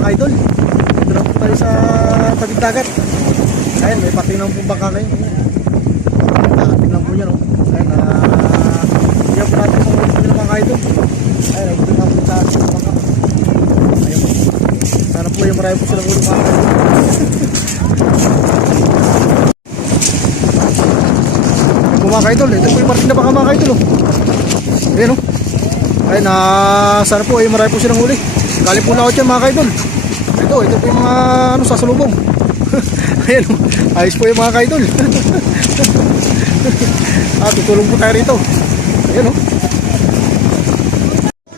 mga kaidol. Dito na po tayo sa tabing dagat. Ayun, may pating ng po bangka ngayon. Nakating lang po yan. Ayun, yan po natin sa ulit ng mga kaidol. Ayun, ito na po sa ating bangka. Ayun, sana po yung marami po silang ulit mga kaidol. Ayun po mga kaidol, ito po yung pating na bangka mga kaidol. Ayun o. Ayun, sana po ay marami po silang huli. Galing po na ako dyan mga kaidol. Ito po yung mga sasalubong. Ayun, ayos po yung mga kaidol. Tutulong po tayo rito. Ayun o.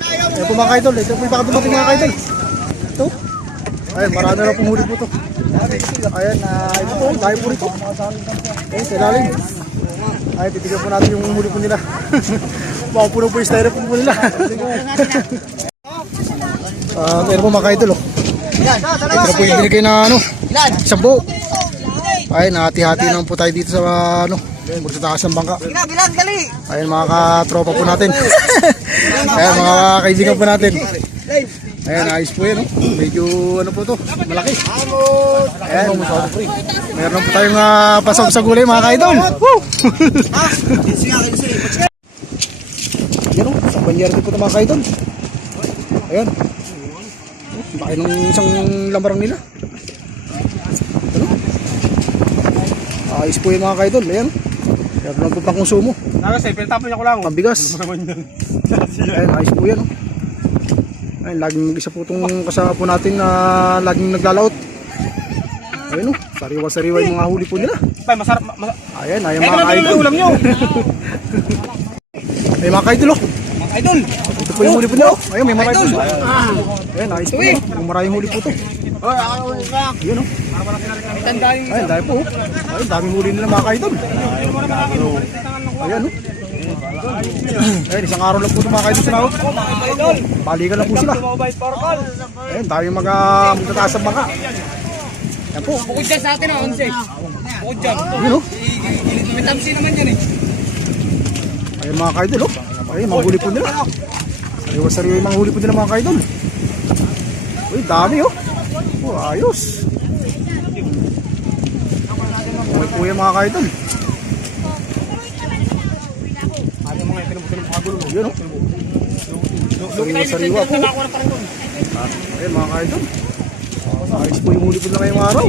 Ayun po mga kaidol. Ito po yung baka dumating mga kaidol. Ito. Ayun, marami na pong huli po ito. Ayun, ito po, tayo po rito. Ayun, sa ilalim. Ayun, titigyan po natin yung huli po nila. Baka puno po yung styrofoam po nila. Ayun po mga kaidol. Ito po yung binigay na isang buo. Ayun, hati-hati naman po tayo dito sa sa taas ng bangka. Ayun mga katropa po natin. Ayun mga kaibigan po natin. Ayun, ayos po yun. Medyo po to, malaki. Ayun, meron po tayong pasok sa gulay mga kaidol. Woo! Yan o, isang banyera din po ito mga kaidol. Ayun. Laki ng isang lambarang nila. Ano? Ayos po yung mga kaidol. Ayan. Meron lang po pang konsumo. Kasi, pinatapon niya ko lang. Pambigas. Ayun, ayos po yan. Ayun, laging mag-isa po itong kasama po natin na laging naglalaot. Ayun o, sariwa-sariwa yung mga huli po nila. Masarap. Ayan, ayun mga kaidol. Ulam nyo. Ayun mga kaidol o. Mga idol. Ito po yung huli po nila o. Ayun, may marami po sila. Ayun, ayos po yun. Yung maraming huli po ito. Ayun o. Ayun, dahil po. Ayun, daming huli nila mga kaidol. Ayun o. Ayun, isang araw lang po ito mga kaidol sila o. Balikan lang po sila. Ayun, daming magtataas ang bangka. Yan po. Bukod dyan sa atin ha, 11. Bukod dyan. Ayun o. May tamsi naman yan eh. Ayun mga kaidol o. Ayun, mga huli po nila. Sariwa-sariwa yung mga huli po nila mga kaidol. Uy, dami o. Oh, ayos. Okay po yan mga kaidol. Yun o. Sariwa-sariwa po. Ayun mga kaidol. Ayos po yung huli po nila ngayong araw.